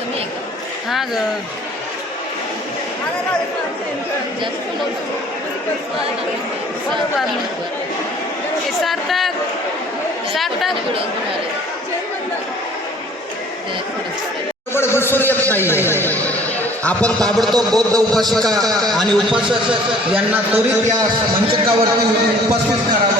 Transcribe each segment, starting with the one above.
हा ग. जास्त बरोबर हे सार्थक. सार्थक. येत नाही. आपण ताबडतोब बौद्ध उपासिका आणि उपासक यांना त्वरित या मंचकावरती उपस्थित करावं.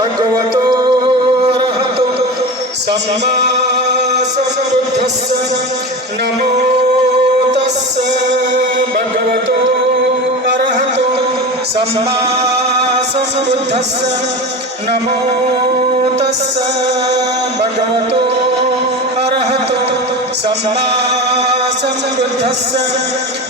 भगवतो अरहतो सम्मा सम्बुद्धस्स नमो तस्स भगवतो अरहतो सम्मा सम्बुद्धस्स नमो तस्स भगवतो अरहतो सम्मा सम्बुद्धस्स